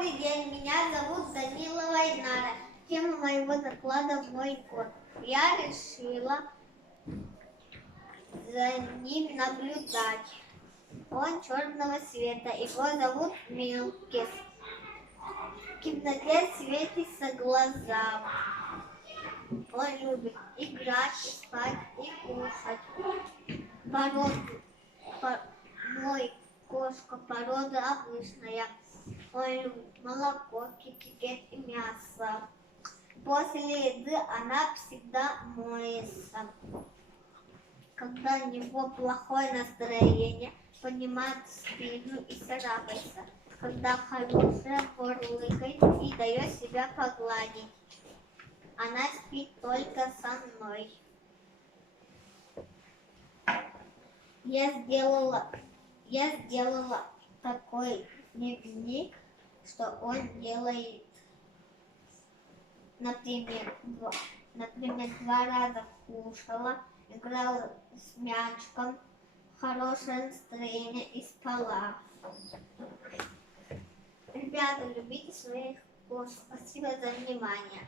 Добрый день, меня зовут Данила Вайнара. Тема моего доклада «Мой кот». Я решила за ним наблюдать. Он черного цвета, его зовут Милкис. В темноте светятся глаза. Он любит играть, спать и кушать. Мой кошка порода обычная. Он любит молоко, китикет и мясо. После еды она всегда моется. Когда у него плохое настроение, поднимает спину и царапается. Когда хорошая, мурлыкает и дает себя погладить. Она спит только со мной. Я сделала такой дневник, что он делает, например, 2 раза кушала, играла с мячиком, хорошее настроение и спала. Ребята, любите своих кошек. Спасибо за внимание.